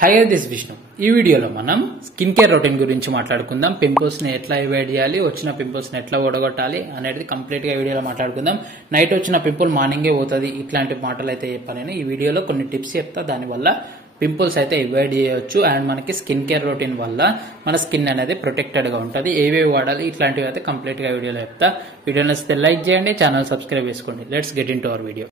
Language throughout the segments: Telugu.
Hi this Vishnu. ఈ వీడియోలో మనం స్కిన్ కేర్ రొటీన్ గురించి మాట్లాడుకుందాం. పింపుల్స్ ని ఎట్లా అవాయిడ్ చేయాలి, వచ్చిన పింపుల్స్ ని ఎట్లా ఓడగొట్టాలి అనేది కంప్లీట్ గా వీడియోలో మాట్లాడుకుందాం. నైట్ వచ్చిన పింపుల్ మార్నింగే పోతుంది, ఇట్లాంటి మాటలు అయితే చెప్పాలని ఈ వీడియోలో కొన్ని టిప్స్ చెప్తా. దానివల్ల పింపుల్స్ అయితే అవాయిడ్ చేయొచ్చు అండ్ మనకి స్కిన్ కేర్ రొటీన్ వల్ల మన స్కిన్ అనేది ప్రొటెక్టెడ్ గా ఉంటుంది. ఏవేవి వాడాలి ఇట్లాంటివి అయితే కంప్లీట్ గా వీడియోలో చెప్తా. వీడియో నచ్చితే లైక్ చేయండి, ఛానల్ సబ్స్క్రైబ్ చేసుకోండి. Let's get in to our video.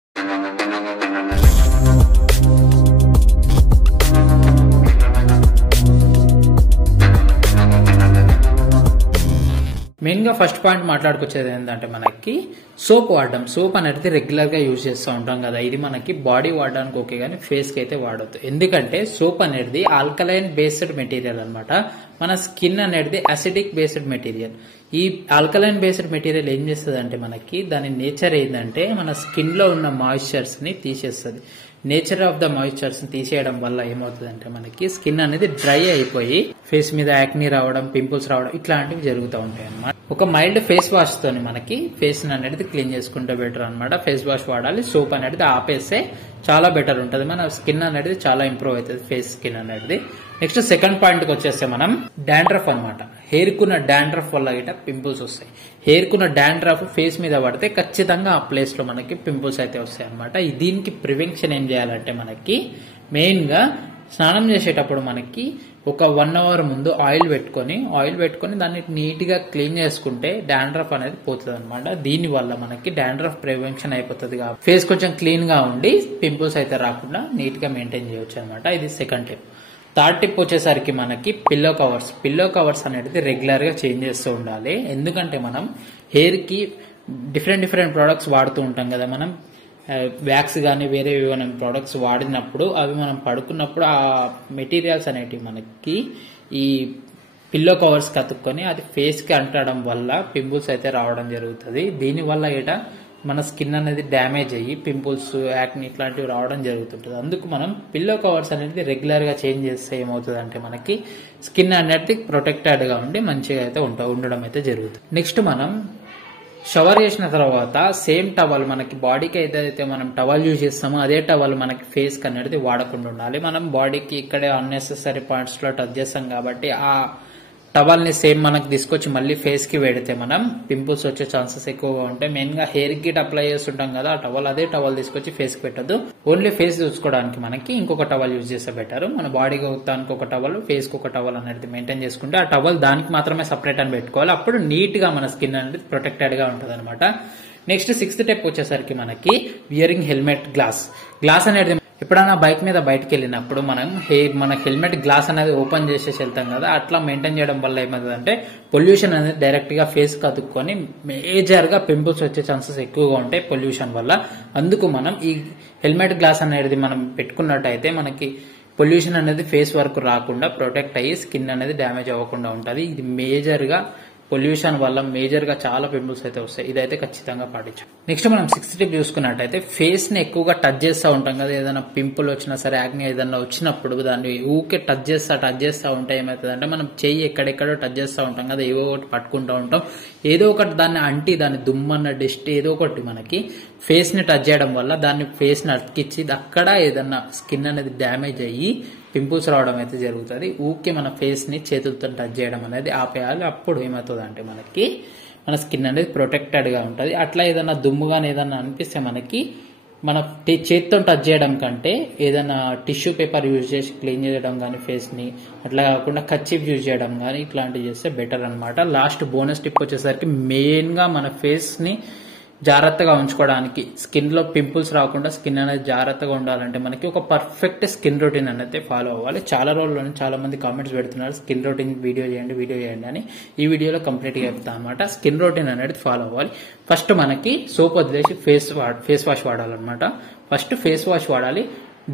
Main గా ఫస్ట్ పాయింట్ మాట్లాడుకొచ్చేది ఏంటంటే మనకి సోప్ వాడడం. సోప్ అనేది రెగ్యులర్ గా యూజ్ చేస్తూ ఉంటాం కదా, ఇది మనకి బాడీ వాడడానికి ఓకే కానీ ఫేస్ కి అయితే వాడద్దు. ఎందుకంటే సోప్ అనేది ఆల్కలైన్ బేస్డ్ మెటీరియల్ అన్నమాట. మన స్కిన్ అనేది అసిడిక్ బేస్డ్ మెటీరియల్. ఈ ఆల్కలైన్ బేస్డ్ మెటీరియల్ ఏం చేస్తుంది అంటే మనకి దాని నేచర్ ఏంటంటే మన స్కిన్ లో ఉన్న మాయిశ్చర్స్ ని తీసేస్తుంది. నేచర్ ఆఫ్ ద మాయిశ్చర్స్ ని తీసేయడం వల్ల ఏమవుతుంది అంటే మనకి స్కిన్ అనేది డ్రై అయిపోయి ఫేస్ మీద యాక్నీ రావడం, పింపుల్స్ రావడం ఇట్లాంటివి జరుగుతూ ఉంటాయి అన్నమాట. ఒక మైల్డ్ ఫేస్ వాష్ తోని మనకి ఫేస్ అనేది క్లీన్ చేసుకుంటే బెటర్ అనమాట. ఫేస్ వాష్ వాడాలి, సోప్ అనేది ఆపేస్తే చాలా బెటర్ ఉంటుంది. మన స్కిన్ అనేది చాలా ఇంప్రూవ్ అవుతుంది, ఫేస్ స్కిన్ అనేది. నెక్స్ట్ సెకండ్ పాయింట్ కి వచ్చేస్తే మనం డాండ్రఫ్ అనమాట. హెయిర్ కున్న డాండ్రఫ్ వల్ల గిట పింపుల్స్ వస్తాయి. హెయిర్ కున్న డాండ్రఫ్ ఫేస్ మీద పడితే ఖచ్చితంగా ఆ ప్లేస్ లో మనకి పింపుల్స్ అయితే వస్తాయి అనమాట. దీనికి ప్రివెన్షన్ ఏం చేయాలంటే మనకి మెయిన్ గా స్నానం చేసేటప్పుడు మనకి ఒక 1 అవర్ ముందు ఆయిల్ పెట్టుకొని దాన్ని నీట్ గా క్లీన్ చేసుకుంటే డాండ్రఫ్ అనేది పోతుంది అనమాట. దీని వల్ల మనకి డాండ్రఫ్ ప్రివెన్షన్ అయిపోతుంది. ఫేస్ కొంచెం క్లీన్ గా ఉండి పింపుల్స్ అయితే రాకుండా నీట్ గా మెయింటైన్ చేయొచ్చు అనమాట. ఇది సెకండ్ టిప్. థర్డ్ టిప్ వచ్చేసరికి మనకి పిల్లో కవర్స్ అనేది రెగ్యులర్ గా చేంజ్ చేస్తూ ఉండాలి. ఎందుకంటే మనం హెయిర్ కి డిఫరెంట్ ప్రొడక్ట్స్ వాడుతూ ఉంటాం కదా. మనం వ్యాక్స్ కానీ వేరే ఏమైనా ప్రొడక్ట్స్ వాడినప్పుడు అవి మనం పడుకున్నప్పుడు ఆ మెటీరియల్స్ అనేటివి మనకి ఈ పిల్లో కవర్స్ కతుక్కొని అది ఫేస్ కి అంటడం వల్ల పింపుల్స్ అయితే రావడం జరుగుతుంది. దీనివల్ల ఇట మన స్కిన్ అనేది డ్యామేజ్ అయ్యి పింపుల్స్, యాక్ని ఇట్లాంటివి రావడం జరుగుతుంటుంది. అందుకు మనం పిల్లో కవర్స్ అనేది రెగ్యులర్ గా చేంజ్ చేస్తే ఏమవుతుంది అంటే మనకి స్కిన్ అనేది ప్రొటెక్టెడ్ గా ఉండి మంచిగా అయితే ఉండడం అయితే జరుగుతుంది. నెక్స్ట్ మనం షవర్ చేసిన తర్వాత సేమ్ టవల్ మనకి బాడీకి ఏదైతే మనం టవల్ యూజ్ చేస్తామో అదే టవల్ మనకి ఫేస్ కి అనేది వాడకుండా ఉండాలి. మనం బాడీకి ఇక్కడే అన్నెసెసరీ పాయింట్స్ లో టచ్ చేస్తాం కాబట్టి ఆ టవల్ ని సేమ్ మనకు తీసుకొచ్చి మళ్ళీ ఫేస్ కి పెడితే మనం పింపుల్స్ వచ్చే ఛాన్సెస్ ఎక్కువగా ఉంటాయి. మెయిన్ గా హెయిర్ కి అప్లై చేస్తుంటాం కదా ఆ టవల్, అదే టవల్ తీసుకొచ్చి ఫేస్ కి పెట్టద్దు. ఓన్లీ ఫేస్ చూసుకోవడానికి మనకి ఇంకొక టవల్ యూజ్ చేస్తే బెటర్. మన బాడీకి దానికి ఒక టవల్, ఫేస్ కి ఒక టవల్ అనేది మెయింటైన్ చేసుకుంటే ఆ టవల్ దానికి మాత్రమే సపరేట్ అని పెట్టుకోవాలి. అప్పుడు నీట్ గా మన స్కిన్ అనేది ప్రొటెక్టెడ్ గా ఉంటుంది అనమాట. నెక్స్ట్ సిక్స్త్ స్టెప్ వచ్చేసరికి మనకి వియరింగ్ హెల్మెట్. గ్లాస్ అనేది ఎప్పుడైనా బైక్ మీద బయటకు వెళ్ళినప్పుడు మనం మన హెల్మెట్ గ్లాస్ అనేది ఓపెన్ చేసేసి వెళ్తాం కదా, అట్లా మెయింటైన్ చేయడం వల్ల ఏమవుతుందంటే పొల్యూషన్ అనేది డైరెక్ట్ గా ఫేస్ కి అతుక్కొని మేజర్ గా పింపుల్స్ వచ్చే ఛాన్సెస్ ఎక్కువగా ఉంటాయి పొల్యూషన్ వల్ల. అందుకు మనం ఈ హెల్మెట్ గ్లాస్ అనేది మనం పెట్టుకున్నట్టయితే మనకి పొల్యూషన్ అనేది ఫేస్ వరకు రాకుండా ప్రొటెక్ట్ అయ్యి స్కిన్ అనేది డ్యామేజ్ అవ్వకుండా ఉంటుంది. ఇది మేజర్ గా పొల్యూషన్ వల్ల మేజర్ గా చాలా పింపుల్స్ అయితే వస్తాయి. ఇదైతే ఖచ్చితంగా పాటించాం. నెక్స్ట్ మనం సిక్స్త్ టిప్ చూసుకున్నట్టయితే ఫేస్ ని ఎక్కువగా టచ్ చేస్తూ ఉంటాం కదా. ఏదైనా పింపుల్ వచ్చినా సరే, యాక్ని ఏదైనా వచ్చినప్పుడు దాన్ని ఊకే టచ్ చేస్తా ఉంటే ఏమవుతుందంటే మనం చెయ్యి ఎక్కడెక్కడో టచ్ చేస్తూ ఉంటాం కదా, ఏవో ఒకటి పట్టుకుంటూ ఉంటాం. ఏదో ఒకటి దాన్ని దుమ్మన్న డస్ట్ ఏదో ఒకటి మనకి ఫేస్ ని టచ్ చేయడం వల్ల దాన్ని ఫేస్ ని అతికిచ్చి అక్కడ ఏదన్నా స్కిన్ అనేది డ్యామేజ్ అయ్యి పింపుల్స్ రావడం అయితే జరుగుతుంది. ఊకే మన ఫేస్ ని చేతులతో టచ్ చేయడం అనేది ఆపేయాలి. అప్పుడు ఏమవుతుంది అంటే మనకి మన స్కిన్ అనేది ప్రొటెక్టెడ్ గా ఉంటుంది. అట్లా ఏదైనా దుమ్ముగానే ఏదైనా అనిపిస్తే మనకి మన చేతితో టచ్ చేయడం కంటే ఏదైనా టిష్యూ పేపర్ యూజ్ చేసి క్లీన్ చేయడం కానీ ఫేస్ ని, అట్లా కాకుండా కర్చీఫ్ యూజ్ చేయడం కానీ ఇట్లాంటివి చేస్తే బెటర్ అనమాట. లాస్ట్ బోనస్ టిప్ వచ్చేసరికి మెయిన్ గా మన ఫేస్ ని జాగ్రత్తగా ఉంచుకోవడానికి, స్కిన్ లో పింపుల్స్ రాకుండా స్కిన్ అనేది జాగ్రత్తగా ఉండాలంటే మనకి ఒక పర్ఫెక్ట్ స్కిన్ రొటీన్ అనేది ఫాలో అవ్వాలి. చాలా రోజుల్లోనే చాలా మంది కామెంట్స్ పెడుతున్నారు స్కిన్ రొటీన్ వీడియో చేయండి అని. ఈ వీడియోలో కంప్లీట్ గా చెప్తాను అనమాట. స్కిన్ రొటీన్ అనేది ఫాలో అవ్వాలి. ఫస్ట్ మనకి సోప్ వదిలేసి ఫేస్ వాష్ వాడాలన్నమాట. ఫస్ట్ ఫేస్ వాష్ వాడాలి.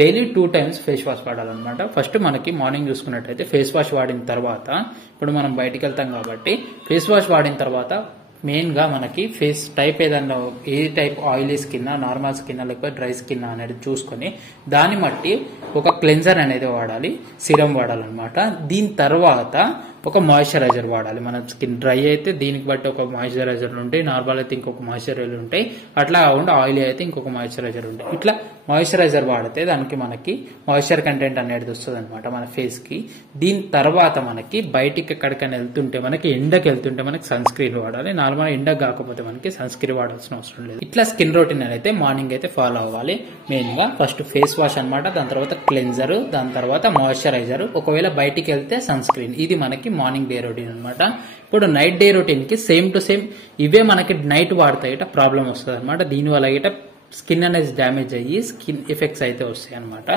డైలీ 2 times ఫేస్ వాష్ వాడాలన్నమాట. ఫస్ట్ మనకి మార్నింగ్ చూసుకున్నట్టయితే ఫేస్ వాష్ వాడిన తర్వాత, ఇప్పుడు మనం బయటికి వెళ్తాం కాబట్టి ఫేస్ వాష్ వాడిన తర్వాత మెయిన్ గా మనకి ఫేస్ టైప్ ఏదన్నా ఏ type oily skin, normal skin లేకపోతే డ్రై స్కిన్ అనేది చూసుకొని దాన్ని బట్టి ఒక క్లెన్జర్ అనేది వాడాలి, సిరం వాడాలన్నమాట. దీని తర్వాత ఒక మాయిశ్చరైజర్ వాడాలి. మన స్కిన్ డ్రై అయితే దీనికి బట్టి ఒక మాయిశ్చరైజర్ ఉంటాయి, నార్మల్ అయితే ఇంకొక మాయిశ్చరైజర్ ఉంటాయి, అట్లా కాకుండా ఆయిలీ అయితే ఇంకొక మాయిశ్చరైజర్ ఉంటాయి. ఇట్లా మాయిశ్చరైజర్ వాడితే దానికి మనకి మాయిశ్చర్ కంటెంట్ అనేది వస్తుంది అనమాట మన ఫేస్ కి. దీని తర్వాత మనకి బయటికి ఎక్కడికైనా వెళ్తుంటే, మనకి ఎండకి వెళ్తుంటే మనకి సన్ స్క్రీన్ వాడాలి. నార్మల్ ఎండకు కాకపోతే మనకి సన్ స్క్రీన్ వాడాల్సిన అవసరం లేదు. ఇట్లా స్కిన్ రొటీన్ అయితే మార్నింగ్ అయితే ఫాలో అవ్వాలి. మెయిన్ గా ఫస్ట్ ఫేస్ వాష్ అనమాట, దాని తర్వాత క్లెన్జర్, దాని తర్వాత మాయిశ్చరైజర్, ఒకవేళ బయటికి వెళ్తే సన్ స్క్రీన్. ఇది మనకి మార్నింగ్ డే రొటీన్ అనమాట. ఇప్పుడు నైట్ డే రొటీన్ కి సేమ్ టు సేమ్ ఇవే మనకి నైట్ వాడితే ప్రాబ్లం వస్తుంది అనమాట. దీనివల్ల గిట స్కిన్ అనేది డ్యామేజ్ అయ్యి స్కిన్ ఎఫెక్ట్స్ అయితే వస్తాయి అనమాట.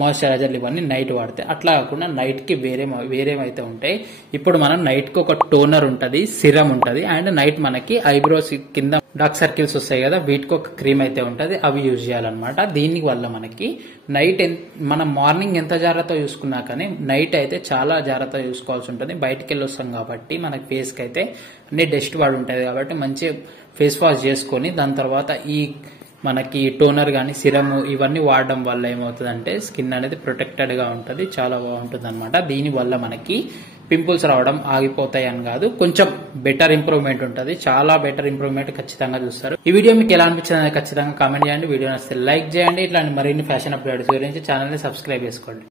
మాయిశ్చరైజర్లు ఇవన్నీ నైట్ వాడితే. అట్లా కాకుండా నైట్ కి వేరేవైతే ఉంటాయి. ఇప్పుడు మనం నైట్ కి ఒక టోనర్ ఉంటది, సిరం ఉంటది, అండ్ నైట్ మనకి ఐబ్రోస్ కింద డార్క్ సర్కిల్స్ వస్తాయి కదా, వీటికి ఒక క్రీమ్ అయితే ఉంటది, అవి యూజ్ చేయాలన్నమాట. దీని వల్ల మనకి నైట్ మనం మార్నింగ్ ఎంత జాగ్రత్త చూసుకున్నా కానీ నైట్ అయితే చాలా జాగ్రత్త చూసుకోవాల్సి ఉంటుంది. బయటికి వెళ్ళి వస్తాం కాబట్టి మనకి ఫేస్ కి అయితే అన్ని డస్ట్ పడి ఉంటది కాబట్టి మంచి ఫేస్ వాష్ చేసుకొని దాని తర్వాత ఈ మనకి టోనర్ గానీ సిరము ఇవన్నీ వాడడం వల్ల ఏమవుతుందంటే స్కిన్ అనేది ప్రొటెక్టెడ్ గా ఉంటుంది, చాలా బాగుంటుంది అనమాట. దీని వల్ల మనకి పింపుల్స్ రావడం ఆగిపోతాయి అని కాదు, కొంచెం బెటర్ ఇంప్రూవ్మెంట్ ఉంటుంది, చాలా బెటర్ ఇంప్రూవ్మెంట్ ఖచ్చితంగా చూస్తారు. ఈ వీడియో మీకు ఎలా అనిపించింది ఖచ్చితంగా కామెంట్ చేయండి. వీడియో నచ్చితే లైక్ చేయండి. ఇట్లాంటి మరిన్ని ఫ్యాషన్ అప్డేట్స్ గురించి ఛానల్ ని సబ్స్క్రైబ్ చేసుకోండి.